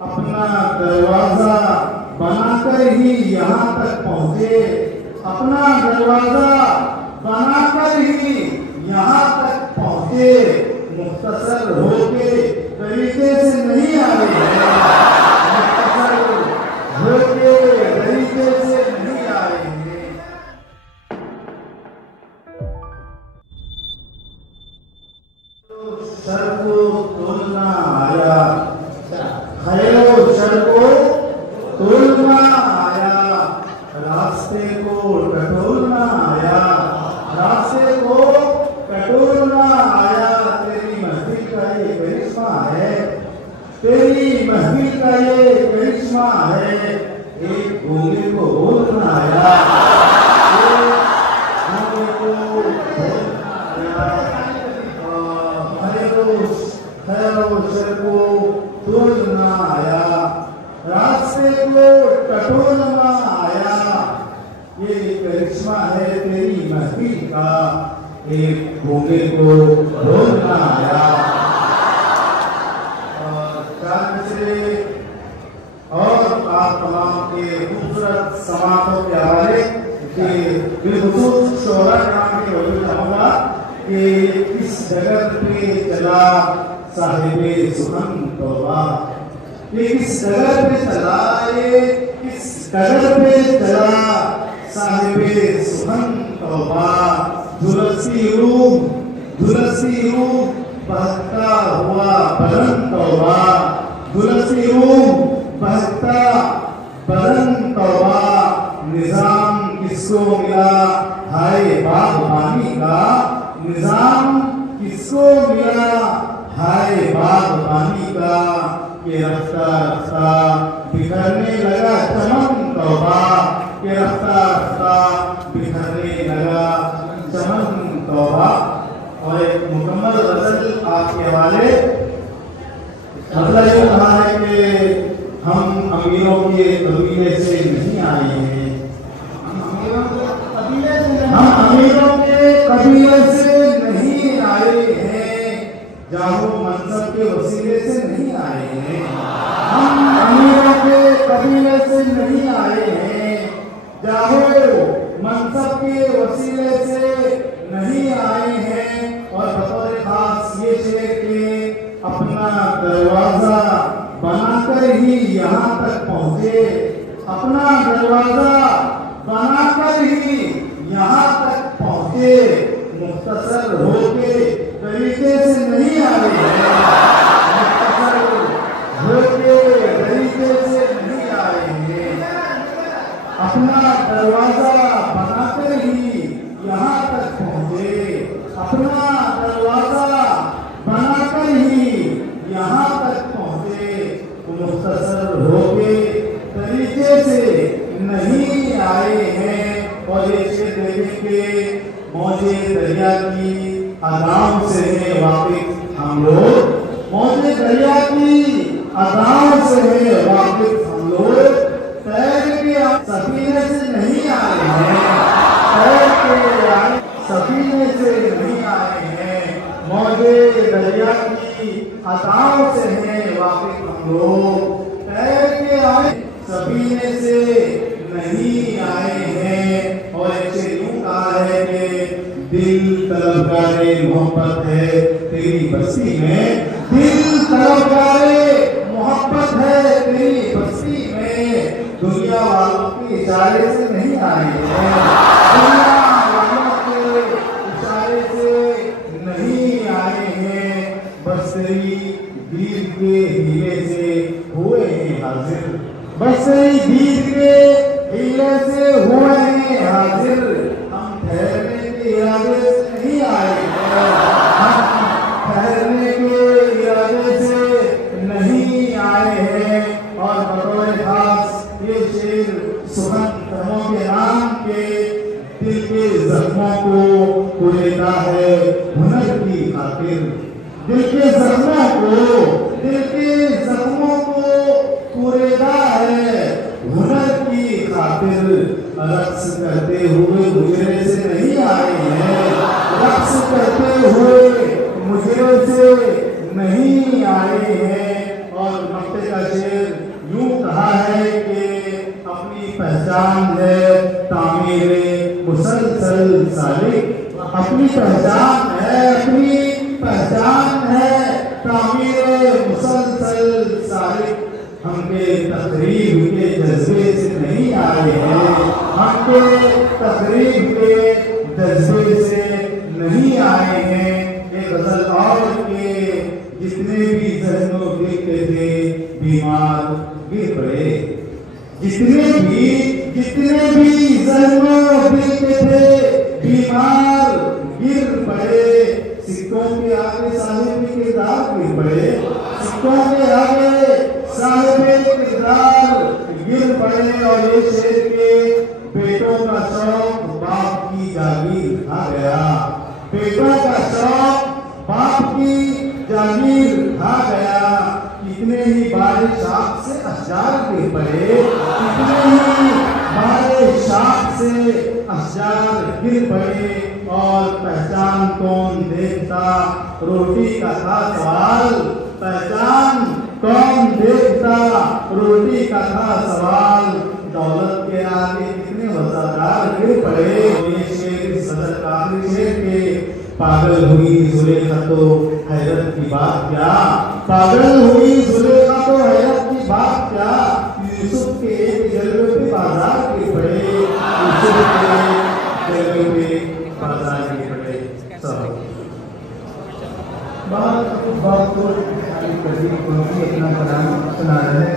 अपना दरवाजा बनाकर ही यहाँ तक पहुँचे, अपना दरवाजा बनाकर ही यहाँ तक पहुँचे, मुख्तसर होके तरीके से नहीं आए हैं, मुख्तसर होके तरीके से नहीं आए हैं। सर को तोलना आया, खैरो सर को तोलना आया, रास्ते को टटोलना आया, रास्ते को टटोलना आया। तेरी महफिल का ये करिश्मा है, तेरी महफिल का ये करिश्मा है। एक गूंगे को बोलना आया, एक गूंगे को बोलना आया, खैरो सर को तोलना आया, रास्ते को टटोलना आया। ये करिश्मा है तेरी महफिल का, एक गूंगे को बोलना आया। चार मिसरे और आप तमाम के खूबसूरत समातों के हवाले के बिलखुसूस शोहरा नाम के वजूद होगा कि इस जगत पे चला साहिबे सुखन तौबा, ये किस डगर पे चला, ये किस डगर पे चला साहिबे सुखन तौबा। झुलसी रूह बहता हुआ बदन तौबा, झुलसी रूह बहता बदन तौबा। निजाम किसको मिला हाय बागबानी का, निजाम किसको मिला हाय बागबानी का। के रफ्ता रफ्ता बिखरने लगा चमन तौबा, के रफ्ता रफ्ता बिखरने लगा चमन तौबा। और एक मुकम्मल गजल आपके हवाले, मतलब ये कहा है कि हम अमीरों के कबीले से नहीं आए हैं, हम अमीरों के कबीले से नहीं आए हैं, जाहो मनसब के वसीले से नहीं आए हैं। हम अमीरों के कबीले से नहीं आए हैं, जाहो मनसब के वसीले से नहीं आए हैं। और बतौर खास ये शेर के अपना दरवाजा बनाकर ही यहाँ तक पहुँचे, अपना दरवाजा बनाकर ही यहाँ तक पहुँचे, मुख्तसर होके तरीके से नहीं आए हैं, मुख्तसर होके तरीके से नहीं आए हैं। अपना दरवाजा बनाकर ही यहाँ तक पहुँचे, अपना दरवाजा बनाकर ही यहाँ तक पहुँचे, मुख्तसर होके तरीके से नहीं आए हैं। और ये शेर देखेंगे मौजे दरिया की अदाओं से है वाकिफ हम लोग, मौजे दरिया की अदाओं से है वाकिफ हम लोग। तैर के सफीने से नहीं आए हैं, तैर के सफीने से नहीं आए हैं, मौजे दरिया की अदाओं से है वाकिफ हम लोग। तैर के आए सफीने से नहीं आए हैं। और ऐसे यूं कहा है कि दिल तलबगारे मोहब्बत है तेरी बस्ती में, दिल तलबगारे मोहब्बत है तेरी बस्ती में। दुनिया वालों के इशारे से नहीं आए हैं, दुनिया वालों के इशारे से नहीं आए हैं, बस तेरी दीद के हीले से हुए हैं हाजिर, बस तेरी दीद के हीले से हुए हैं हाजिर। हम ठहरने के इरादे से नहीं आए हैं, हम ठहरने के इरादे से नहीं आए हैं। और बतौर खास ये शेर सुखन तमों के नाम के दिल के जख्मों को कुरेदा है हुनर की खातिर, दिल के जख्मों को, दिल के जख्मों को कुरेदा है हुनर की खातिर। रक्स करते हुए मुजरे से नहीं आए हैं, रक्स करते हुए मुजरे से नहीं आए हैं। और मक्ते का शेर यूं कहा है कि अपनी पहचान है तामीरे मुसलसल सालिक। अपनी पहचान है तामीरे मुसलसल सालिक। हमके तकरीब के जज्बे से नहीं आए हैं, हमके तकरीब के जज्बे से नहीं आए हैं। एक गजल और के जितने भी जहनों गिरते थे बीमार गिर पड़े, जितने भी जहनों गिरते थे बीमार गिर पड़े। सिक्कों के आगे साहिब किरदार गिर पड़े, सिक्कों के आगे साहिब किरदार गिर पड़े। और ये शेर के बेटों का शौक बाप की जागीर खा गया, बेटों का शौक बाप की जागीर खा गया। कितने ही बारिश शाख से अशजार गिर पड़े, कितने ही बारिश शाख से अशजार गिर पड़े। और पहचान कौन देखता रोटी का था सवाल, पहचान कौन देखता रोटी का था सवाल। दौलत के आगे कितने वफादार गिर पड़े। ये शेर सदर काफी शेर के पागल हुई जुलेखा तो हैरत की बात क्या, पागल हुई जुलेखा तो हैरत की बात क्या। यूसुफ के एक जलवे पे बाजार गिर पड़े, यूसुफ के जलवे पे बाजार गिर पड़े। सब बात को अपना कलाम सुना रहे